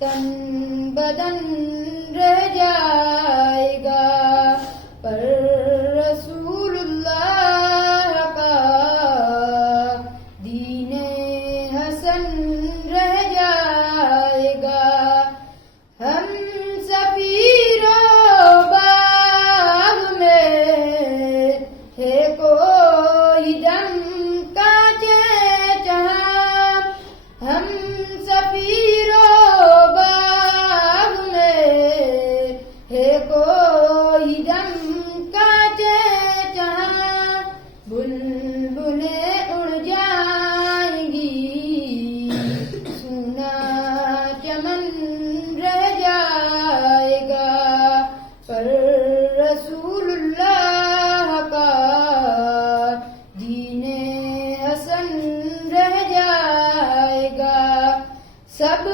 تن بدن رہ جائے گا، پر رسول اللہ کا دین حسن رہ جائے گا۔ ہم سفیروں باغ میں ہے کوئی دم کا چہچہاں، ہم سفیروں باغ میں ہے کوئی دم کا چہچہاں، بلبلیں اڑ جائیں گی، سونا چمن رہ جائے گا، پر رسول اللہ کا دین حسن رہ جائے گا۔ سب